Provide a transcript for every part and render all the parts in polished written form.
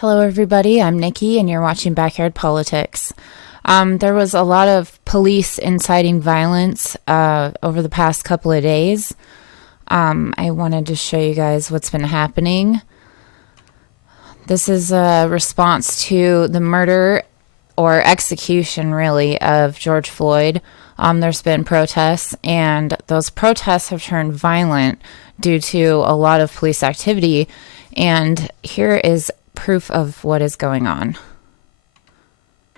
Hello, everybody. I'm Nikki, and you're watching Backyard Politics. There was a lot of police inciting violence over the past couple of days. I wanted to show you guys what's been happening. This is a response to the murder or execution, really, of George Floyd. There's been protests, and those protests have turned violent due to a lot of police activity. And here is proof of what is going on.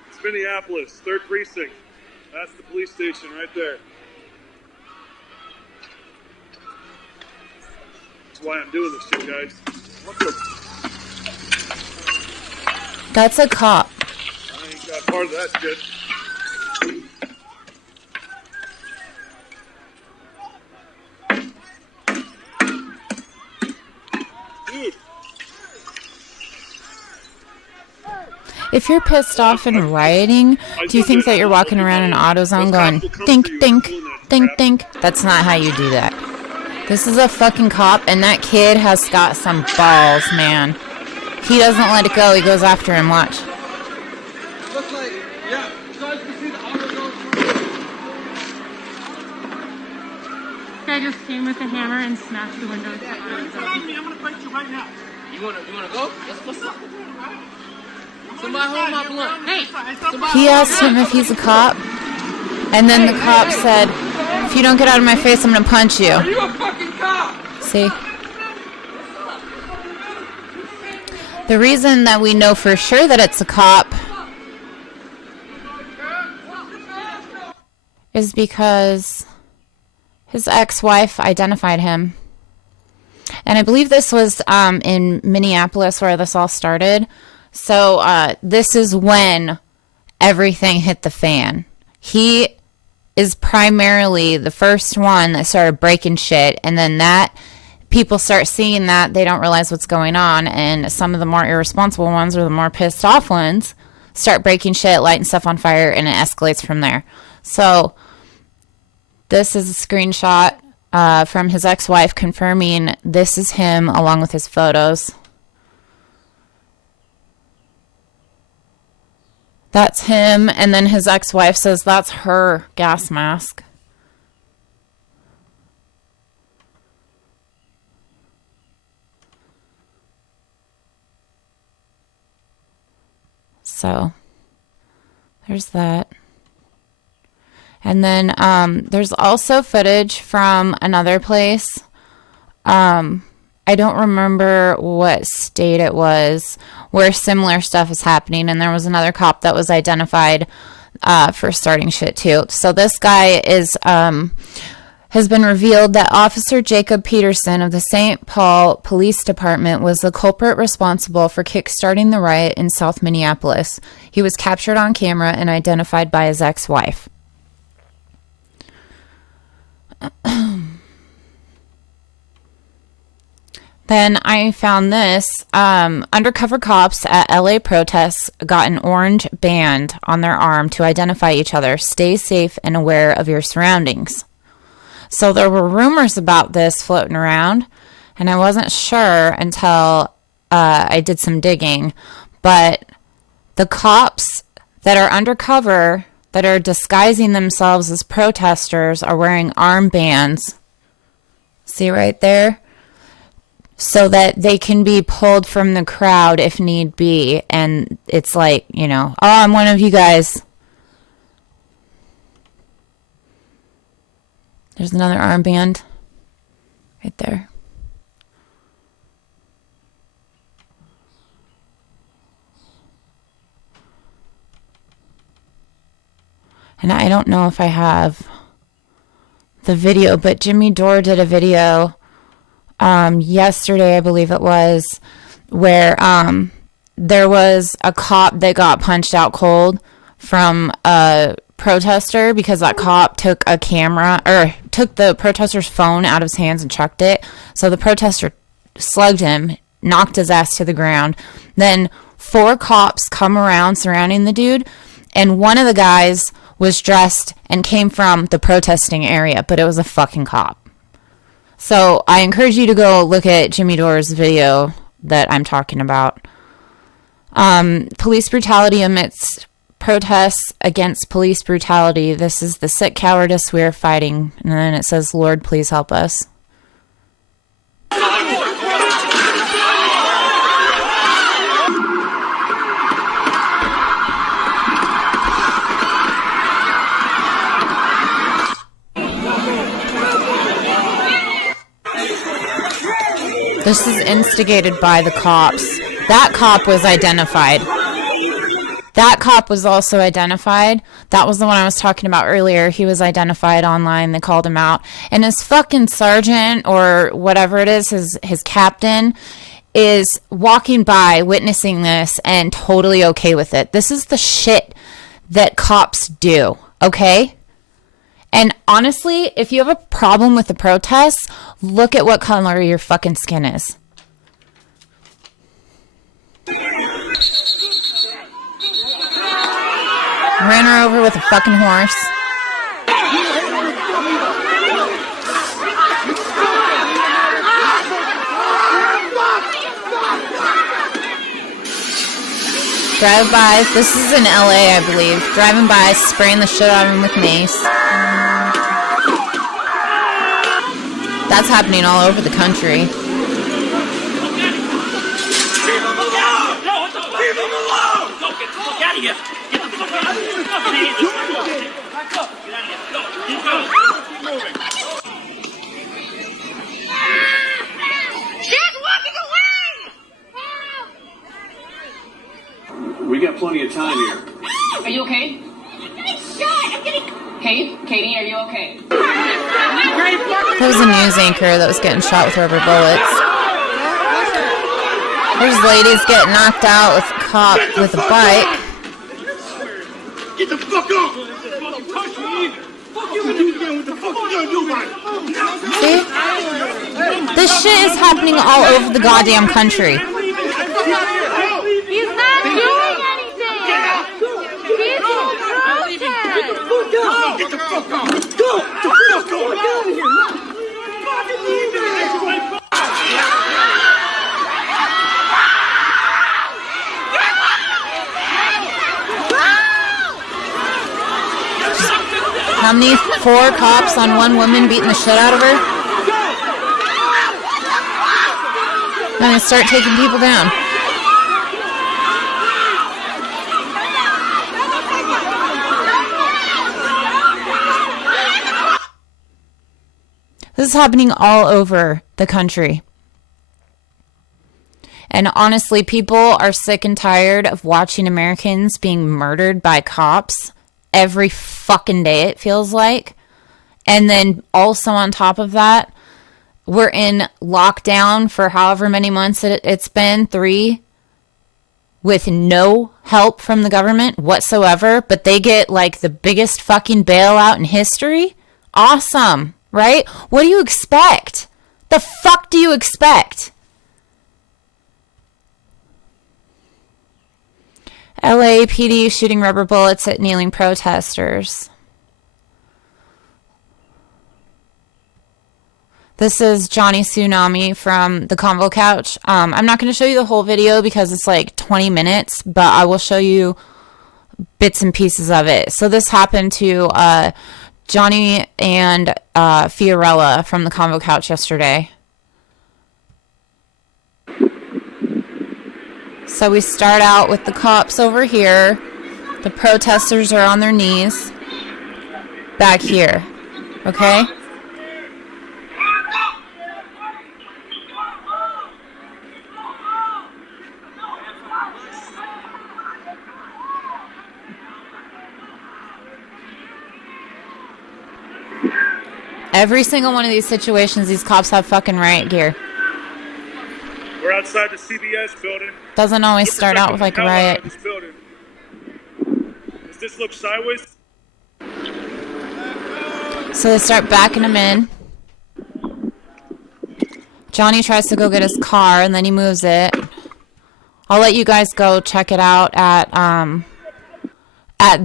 It's Minneapolis, 3rd Precinct. That's the police station right there. That's why I'm doing this shit, guys. What the? That's a cop. I ain't got part of that shit. Dude. If you're pissed off and rioting, do you think that you're walking around in AutoZone going, think, think, think, think? That's not how you do that. This is a fucking cop, and that kid has got some balls, man. He doesn't let it go. He goes after him. Watch. Looks like, yeah. So as you can see, the AutoZone. Guy just came with a hammer and smashed the windows. I'm gonna fight you right now. You wanna go? What's up? Somebody hold my blunt. Hey! He asked him if he's a cop, and then the cop said, if you don't get out of my face, I'm gonna punch you. Are you a fucking cop? See? The reason that we know for sure that it's a cop is because his ex-wife identified him. And I believe this was in Minneapolis where this all started. So this is when everything hit the fan. He is primarily the first one that started breaking shit, and then that people start seeing that, they don't realize what's going on, and some of the more irresponsible ones or the more pissed off ones start breaking shit, lighting stuff on fire, and it escalates from there. So this is a screenshot from his ex-wife confirming this is him along with his photos. That's him, and then his ex-wife says that's her gas mask. So, there's that. And then there's also footage from another place. I don't remember what state it was where similar stuff is happening, and there was another cop that was identified for starting shit too. So this guy is has been revealed that Officer Jacob Peterson of the St. Paul Police Department was the culprit responsible for kickstarting the riot in South Minneapolis. He was captured on camera and identified by his ex-wife. Then I found this. Undercover cops at LA protests got an orange band on their arm to identify each other. Stay safe and aware of your surroundings. So there were rumors about this floating around, and I wasn't sure until I did some digging. But the cops that are undercover, that are disguising themselves as protesters, are wearing armbands. See right there? So that they can be pulled from the crowd if need be. And it's like, you know, oh, I'm one of you guys. There's another armband right there. And I don't know if I have the video, but Jimmy Dore did a video yesterday, I believe it was, where there was a cop that got punched out cold from a protester because that cop took a camera, or took the protester's phone out of his hands and chucked it. So the protester slugged him, knocked his ass to the ground. Then 4 cops come around surrounding the dude, and one of the guys was dressed and came from the protesting area, but it was a fucking cop. So I encourage you to go look at Jimmy Dore's video that I'm talking about. Police brutality amidst protests against police brutality. This is the sick cowardice we are fighting. And then it says, Lord, please help us. This is instigated by the cops. That cop was identified. That cop was also identified. That was the one I was talking about earlier. He was identified online. They called him out. And his fucking sergeant or whatever it is, his captain, is walking by, witnessing this, and totally okay with it. This is the shit that cops do, okay? And honestly, if you have a problem with the protests, look at what color your fucking skin is. Ran her over with a fucking horse. Drive-bys. This is in LA, I believe. Driving by, spraying the shit out of him with mace. That's happening all over the country. We got plenty of time here. Are you okay? I'm getting shot. I'm getting. Katie, are you okay? There was a news anchor that was getting shot with rubber bullets. There's ladies getting knocked out with a cop with a bike. Get the fuck off! Fuck you again. What the fuck you gonna do about it? See? This shit is happening all over the goddamn country. He's not doing anything. He's in protest. Get the fuck off! Go! Get the fuck off! Get out of here! How many? 4 cops on one woman beating the shit out of her? I'm gonna start taking people down. This is happening all over the country. And honestly, people are sick and tired of watching Americans being murdered by cops every fucking day, it feels like. And then also on top of that, we're in lockdown for however many months it's been, 3, with no help from the government whatsoever, but they get like the biggest fucking bailout in history. Awesome, right? What do you expect? The fuck do you expect? LAPD shooting rubber bullets at kneeling protesters. This is Johnny Tsunami from the Convo Couch. I'm not going to show you the whole video because it's like 20 minutes, but I will show you bits and pieces of it. So this happened to Johnny and Fiorella from the Convo Couch yesterday. So we start out with the cops over here. The protesters are on their knees back here. Okay? Every single one of these situations, these cops have fucking riot gear. We're outside the CBS building. Doesn't always start out with like a riot. Does this look sideways? So they start backing him in. Johnny tries to go get his car and then he moves it. I'll let you guys go check it out at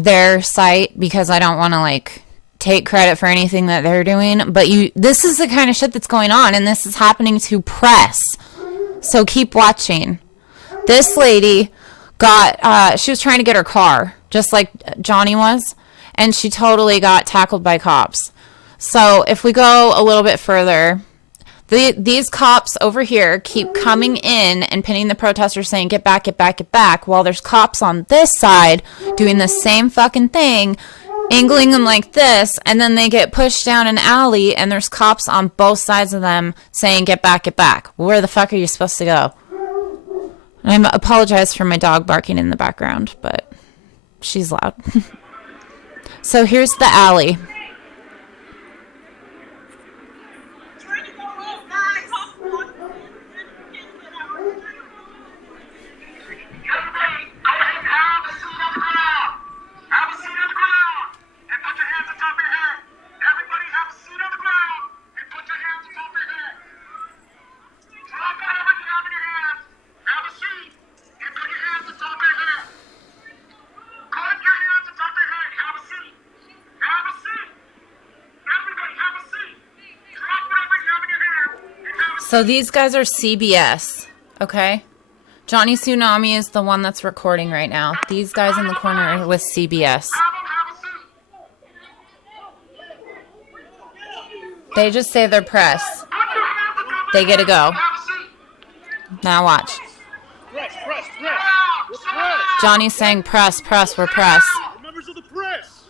their site because I don't want to like take credit for anything that they're doing. But this is the kind of shit that's going on, and this is happening to press. So keep watching. This lady she was trying to get her car, just like Johnny was, and she totally got tackled by cops. So if we go a little bit further, these cops over here keep coming in and pinning the protesters saying, get back, get back, get back, while there's cops on this side doing the same fucking thing, angling them like this, and then they get pushed down an alley and there's cops on both sides of them saying, get back, get back. Where the fuck are you supposed to go? I apologize for my dog barking in the background, but she's loud. So here's the alley. So these guys are CBS, okay? Johnny Tsunami is the one that's recording right now. These guys in the corner are with CBS. They just say they're press. They get to go. Now watch. Press, press, press. We're press. Johnny's saying press, press, we're press. We're members of the press.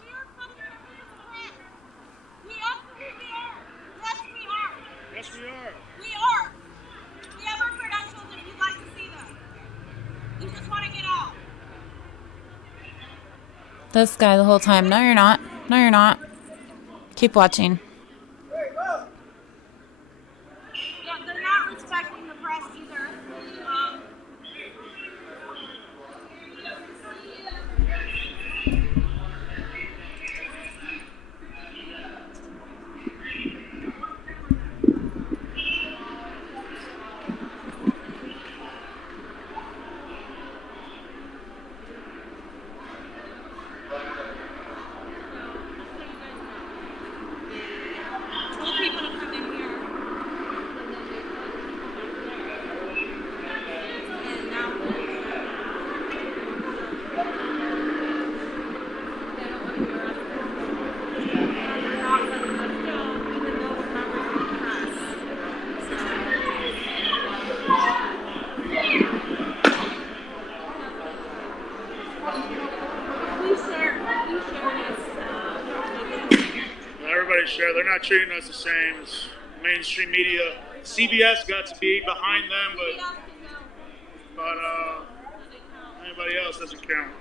Yes, we are. We are. We have our credentials if you'd like to see them. You just want to get out. This guy the whole time. No, you're not. No, you're not. Keep watching. Yeah, they're not respecting the press either. Told people to come in here. And now they're not letting us go, even though we're members of the press. Please share this. Everybody share. They're not treating us the same as mainstream media. CBS got to be behind them, but anybody else doesn't count.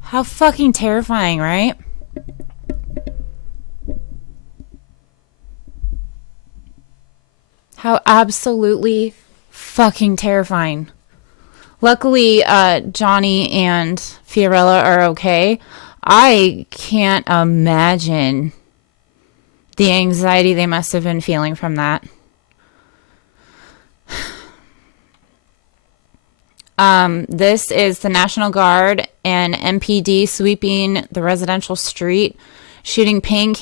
How fucking terrifying, right? How absolutely fucking terrifying. Luckily, Johnny and Fiorella are okay. I can't imagine the anxiety they must have been feeling from that. This is the National Guard and MPD sweeping the residential street, shooting paint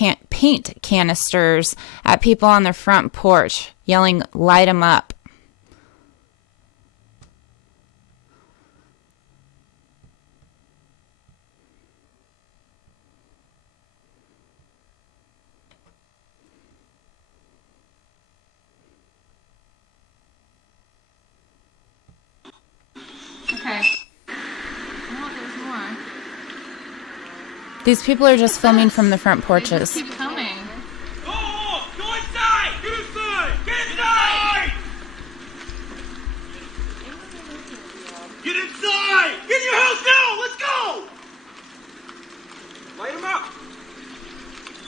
canisters at people on their front porch, yelling, "Light 'em up." These people are just filming from the front porches. Keep coming. Go inside! Get inside! Get inside! Get inside! Get in your house now! Let's go! Light him up!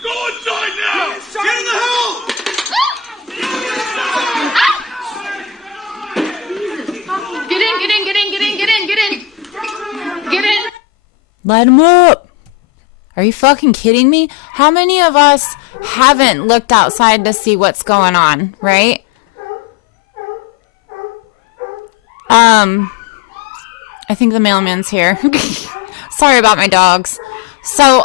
Go inside now! Get in the house! Get in. Light them up. Are you fucking kidding me? How many of us haven't looked outside to see what's going on, right? I think the mailman's here. Sorry about my dogs. So,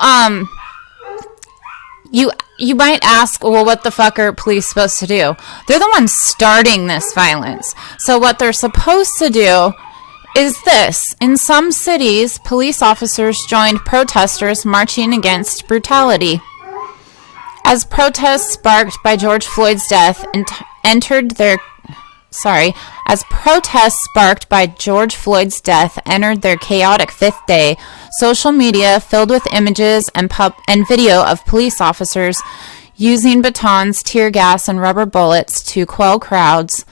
you might ask, well, what the fuck are police supposed to do? They're the ones starting this violence. So what they're supposed to do is this. In some cities, police officers joined protesters marching against brutality. As protests sparked by George Floyd's death entered their chaotic fifth day, social media filled with images and video of police officers using batons, tear gas, and rubber bullets to quell crowds.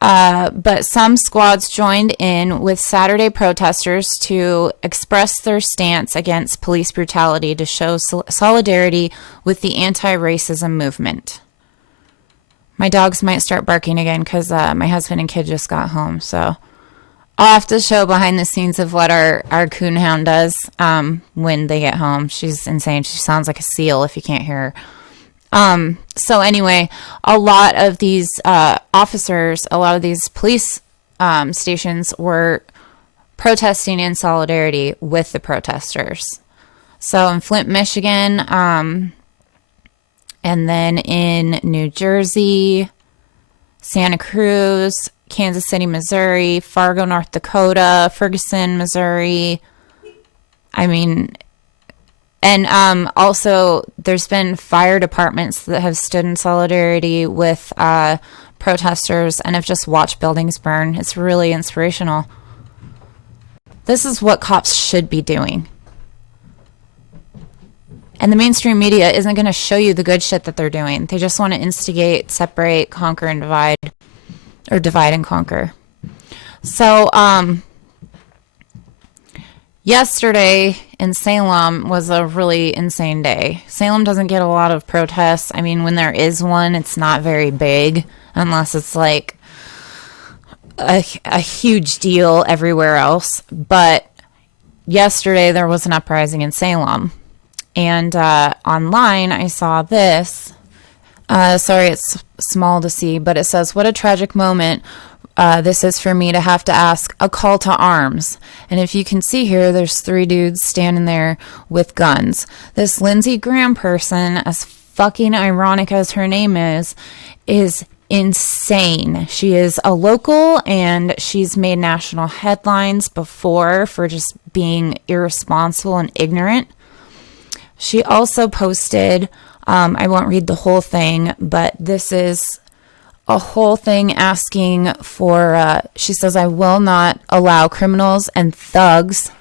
But some squads joined in with Saturday protesters to express their stance against police brutality to show solidarity with the anti-racism movement. My dogs might start barking again because my husband and kid just got home. So I'll have to show behind the scenes of what our coonhound does when they get home. She's insane. She sounds like a seal if you can't hear her. So anyway, a lot of these officers, a lot of these police stations were protesting in solidarity with the protesters. So in Flint, Michigan, and then in New Jersey, Santa Cruz, Kansas City, Missouri, Fargo, North Dakota, Ferguson, Missouri. I mean, and also there's been fire departments that have stood in solidarity with protesters and have just watched buildings burn. It's really inspirational. This is what cops should be doing. And the mainstream media isn't going to show you the good shit that they're doing. They just want to instigate, separate, conquer, and divide. Or divide and conquer. So, yesterday in Salem was a really insane day. Salem doesn't get a lot of protests. I mean, when there is one, it's not very big. Unless it's like a huge deal everywhere else. But yesterday there was an uprising in Salem. And online, I saw this. Sorry, it's small to see, but it says, what a tragic moment this is for me to have to ask a call to arms. And if you can see here, there's 3 dudes standing there with guns. This Lindsey Graham person, as fucking ironic as her name is insane. She is a local, and she's made national headlines before for just being irresponsible and ignorant. She also posted, I won't read the whole thing, but this is a whole thing asking for, she says, I will not allow criminals and thugs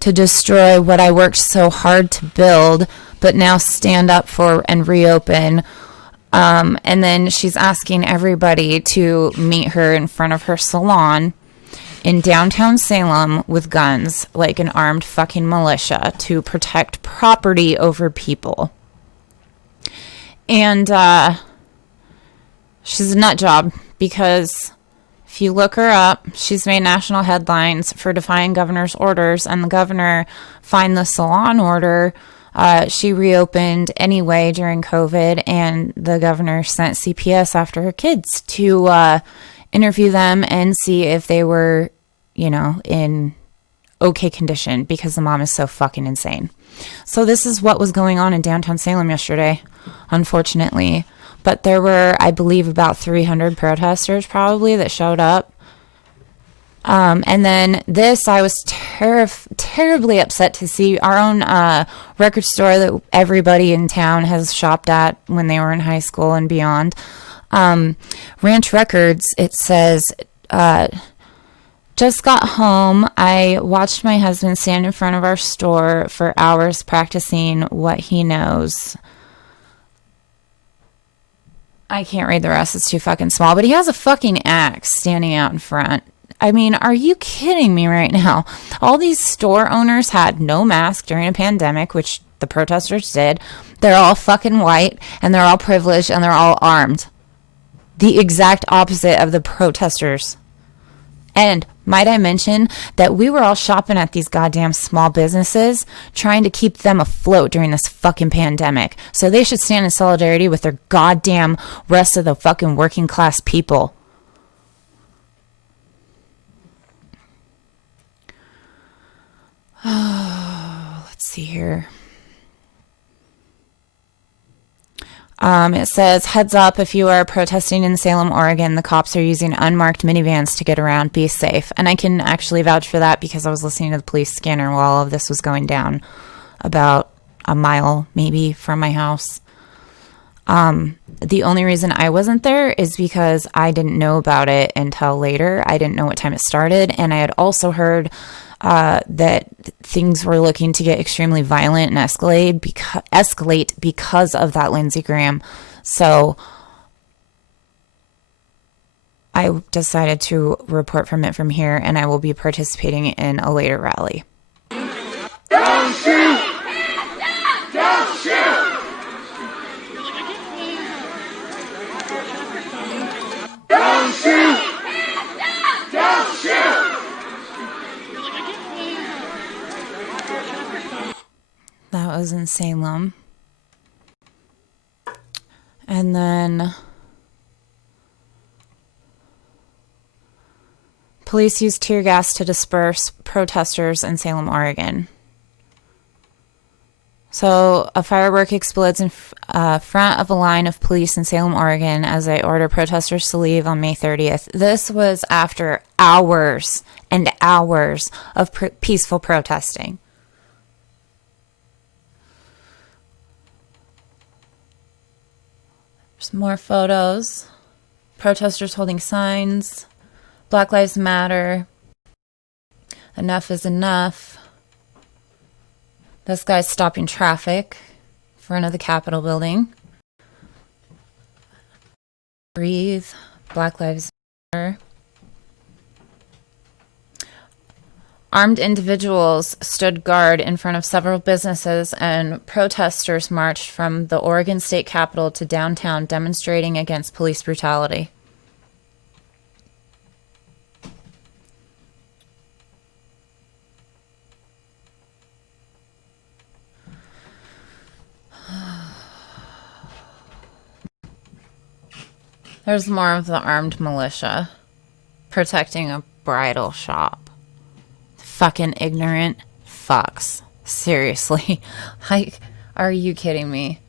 to destroy what I worked so hard to build, but now stand up for and reopen. And then she's asking everybody to meet her in front of her salon in downtown Salem with guns, like an armed fucking militia, to protect property over people. And she's a nut job, because if you look her up, she's made national headlines for defying governor's orders, and the governor fined the salon order. She reopened anyway during COVID, and the governor sent CPS after her kids to interview them and see if they were, you know, in okay condition, because the mom is so fucking insane. So this is what was going on in downtown Salem yesterday, unfortunately. But there were, I believe, about 300 protesters probably that showed up. And then this, I was terribly upset to see. Our own record store that everybody in town has shopped at when they were in high school and beyond. Ranch Records, it says, Just got home. I watched my husband stand in front of our store for hours practicing what he knows. I can't read the rest. It's too fucking small. But he has a fucking axe standing out in front. I mean, are you kidding me right now? All these store owners had no mask during a pandemic, which the protesters did. They're all fucking white, and they're all privileged, and they're all armed. The exact opposite of the protesters. And might I mention that we were all shopping at these goddamn small businesses, trying to keep them afloat during this fucking pandemic. So they should stand in solidarity with their goddamn rest of the fucking working class people. Oh, let's see here. It says, heads up, if you are protesting in Salem, Oregon, the cops are using unmarked minivans to get around. Be safe. And I can actually vouch for that because I was listening to the police scanner while all of this was going down, about a mile maybe from my house. The only reason I wasn't there is because I didn't know about it until later. I didn't know what time it started. And I had also heard that things were looking to get extremely violent and escalate because of that Lindsey Graham. So I decided to report from it from here, and I will be participating in a later rally. Don't shoot! Don't shoot! Don't shoot! Don't shoot! That was in Salem. And then police used tear gas to disperse protesters in Salem, Oregon. So a firework explodes in front of a line of police in Salem, Oregon as they order protesters to leave on May 30th. This was after hours and hours of peaceful protesting. There's more photos. Protesters holding signs. Black Lives Matter. Enough is enough. This guy's stopping traffic in front of the Capitol building. Breathe. Black Lives Matter. Armed individuals stood guard in front of several businesses, and protesters marched from the Oregon State Capitol to downtown, demonstrating against police brutality. There's more of the armed militia protecting a bridal shop. Fucking ignorant fucks. Seriously. Like, are you kidding me?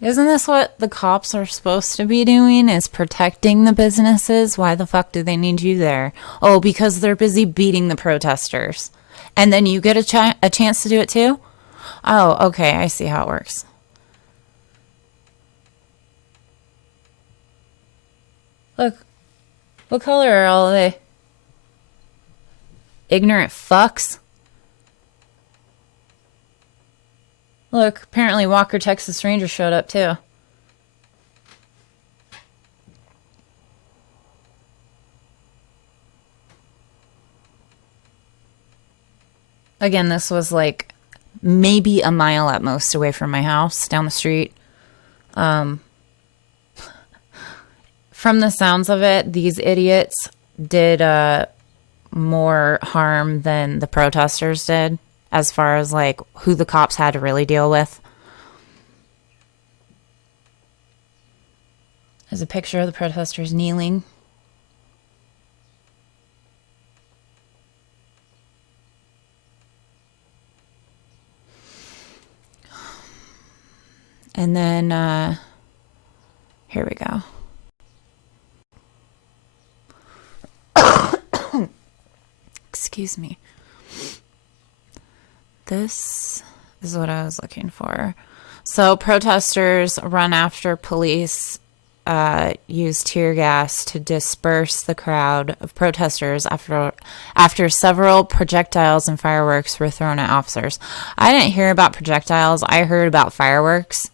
Isn't this what the cops are supposed to be doing, is protecting the businesses? Why the fuck do they need you there? Oh, because they're busy beating the protesters. And then you get a chance to do it too? Oh, okay, I see how it works. Look, what color are all they? Ignorant fucks. Look, apparently Walker, Texas Ranger showed up too. Again, this was like maybe a mile at most away from my house, down the street. From the sounds of it, these idiots did more harm than the protesters did, as far as like who the cops had to really deal with. There's a picture of the protesters kneeling. And then here we go. Excuse me. This is what I was looking for. So protesters run after police used tear gas to disperse the crowd of protesters after several projectiles and fireworks were thrown at officers. I didn't hear about projectiles. I heard about fireworks.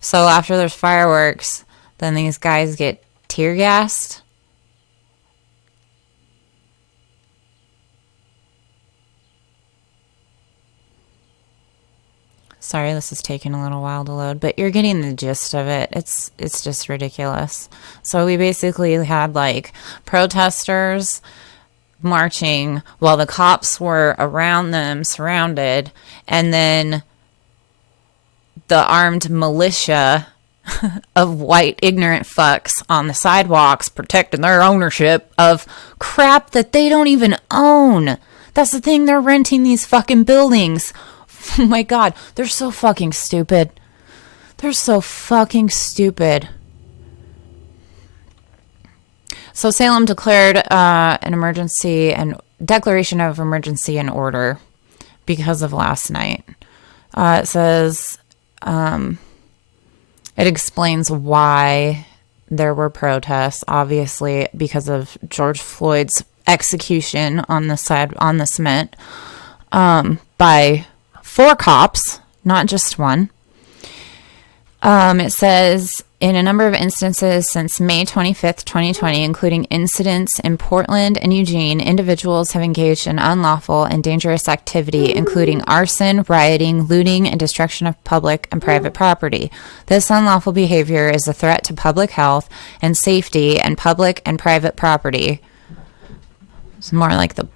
So after there's fireworks, then these guys get tear gassed. Sorry, this is taking a little while to load, but you're getting the gist of it. It's just ridiculous. So we basically had like protesters marching while the cops were around them, surrounded, and then the armed militia of white ignorant fucks on the sidewalks protecting their ownership of crap that they don't even own. That's the thing, they're renting these fucking buildings. Oh my god, they're so fucking stupid. They're so fucking stupid. So Salem declared an emergency and declaration of emergency and order because of last night. It says it explains why there were protests, obviously because of George Floyd's execution on the cement by 4 cops, not just one. It says, in a number of instances since May 25th, 2020, including incidents in Portland and Eugene, individuals have engaged in unlawful and dangerous activity, including arson, rioting, looting, and destruction of public and private property. This unlawful behavior is a threat to public health and safety and public and private property. It's more like the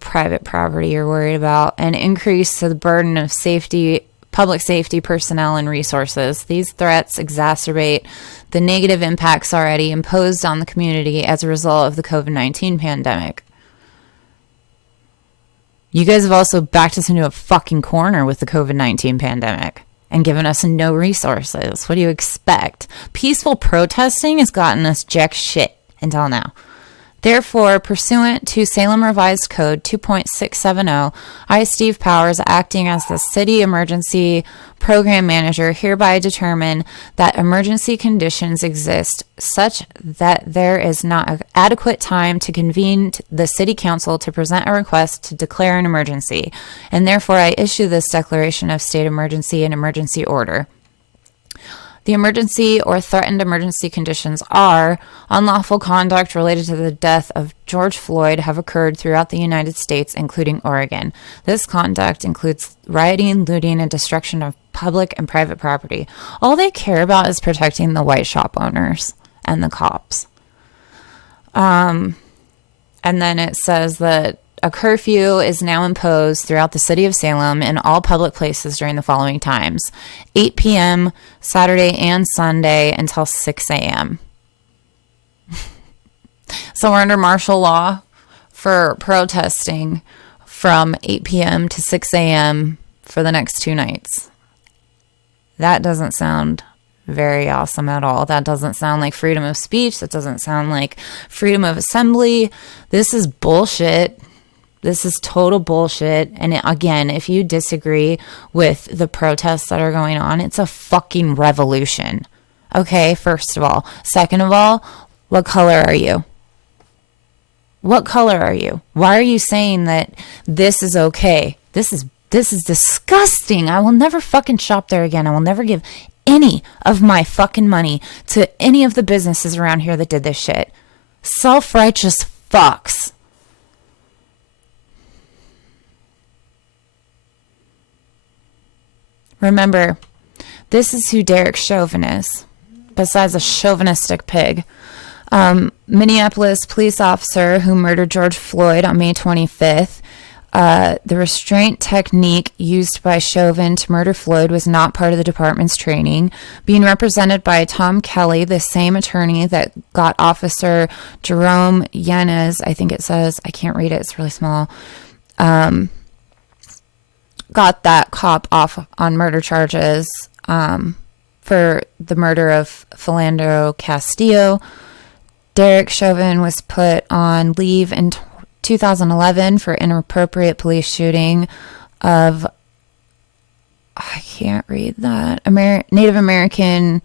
private property you're worried about, and increase to the burden of public safety personnel and resources. These threats exacerbate the negative impacts already imposed on the community as a result of the COVID-19 pandemic. You guys have also backed us into a fucking corner with the COVID-19 pandemic and given us no resources. What do you expect? Peaceful protesting has gotten us jack shit until now. Therefore, pursuant to Salem Revised Code 2.670, I, Steve Powers, acting as the City Emergency Program Manager, hereby determine that emergency conditions exist such that there is not adequate time to convene the City Council to present a request to declare an emergency, and therefore I issue this declaration of state emergency and emergency order. The emergency or threatened emergency conditions are unlawful conduct related to the death of George Floyd have occurred throughout the United States, including Oregon. This conduct includes rioting, looting, and destruction of public and private property. All they care about is protecting the white shop owners and the cops. And then it says that a curfew is now imposed throughout the city of Salem in all public places during the following times: 8 p.m. Saturday and Sunday until 6 a.m. So we're under martial law for protesting from 8 p.m. to 6 a.m. for the next 2 nights. That doesn't sound very awesome at all. That doesn't sound like freedom of speech. That doesn't sound like freedom of assembly. This is bullshit. This is total bullshit. And again, if you disagree with the protests that are going on, it's a fucking revolution. Okay, first of all. Second of all, what color are you? What color are you? Why are you saying that this is okay? This is disgusting. I will never fucking shop there again. I will never give any of my fucking money to any of the businesses around here that did this shit. Self-righteous fucks. Remember, this is who Derek Chauvin is, besides a chauvinistic pig. Minneapolis police officer who murdered George Floyd on May 25th. The restraint technique used by Chauvin to murder Floyd was not part of the department's training. Being represented by Tom Kelly, the same attorney that got Officer Jerome Yanez, I think it says, I can't read it, it's really small, got that cop off on murder charges for the murder of Philando Castillo. Derek Chauvin was put on leave in 2011 for inappropriate police shooting of I can't read that. Native American,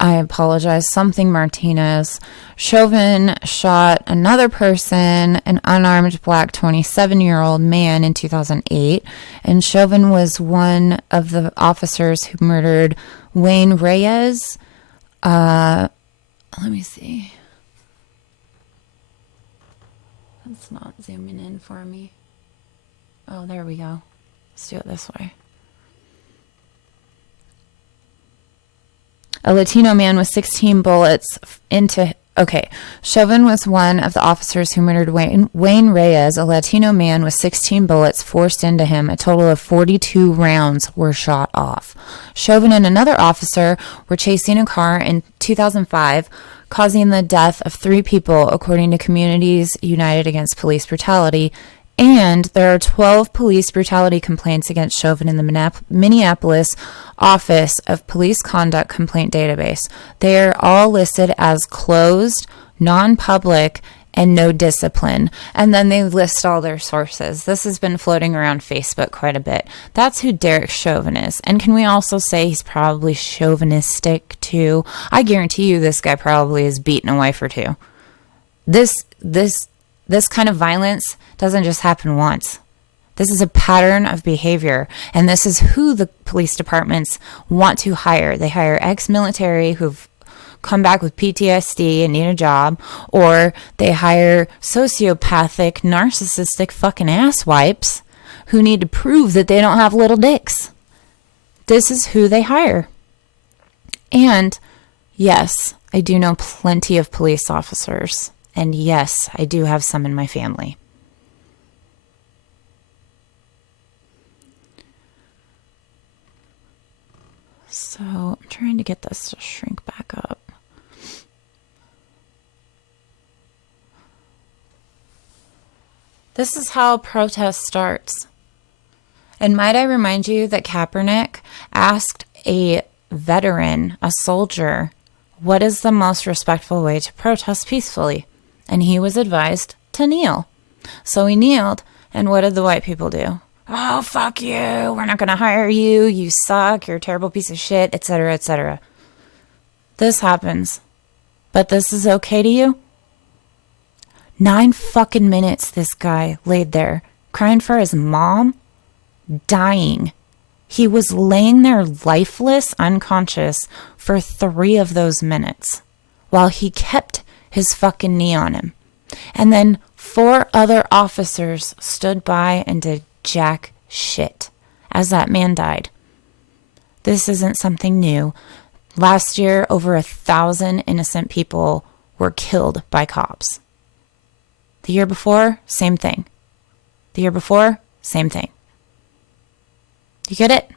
I apologize, something Martinez. Chauvin shot another person, an unarmed black 27-year-old man in 2008. And Chauvin was one of the officers who murdered Wayne Reyes. Let me see. That's not zooming in for me. Oh, there we go. Let's do it this way. A Latino man with 16 bullets into... Okay, Chauvin was one of the officers who murdered Wayne Reyes, a Latino man with 16 bullets forced into him. A total of 42 rounds were shot off. Chauvin and another officer were chasing a car in 2005, causing the death of 3 people, according to Communities United Against Police Brutality. And there are 12 police brutality complaints against Chauvin in the Minneapolis Office of Police Conduct Complaint Database. They are all listed as closed, non-public, and no discipline. And then they list all their sources. This has been floating around Facebook quite a bit. That's who Derek Chauvin is. And can we also say he's probably chauvinistic too? I guarantee you this guy probably has beaten a wife or two. This kind of violence doesn't just happen once. This is a pattern of behavior, and this is who the police departments want to hire. They hire ex-military who've come back with PTSD and need a job, or they hire sociopathic, narcissistic fucking asswipes who need to prove that they don't have little dicks. This is who they hire. And yes, I do know plenty of police officers. And yes, I do have some in my family. So I'm trying to get this to shrink back up. This is how protest starts. And might I remind you that Kaepernick asked a veteran, a soldier, what is the most respectful way to protest peacefully? And he was advised to kneel. So he kneeled, and what did the white people do? Oh, fuck you, we're not going to hire you, you suck, you're a terrible piece of shit, etc., etc. This happens. But this is okay to you? 9 fucking minutes this guy laid there, crying for his mom, dying. He was laying there lifeless, unconscious, for 3 of those minutes, while he kept his fucking knee on him. And then 4 other officers stood by and did jack shit as that man died. This isn't something new. Last year, over 1,000 innocent people were killed by cops. The year before, same thing. The year before, same thing. You get it?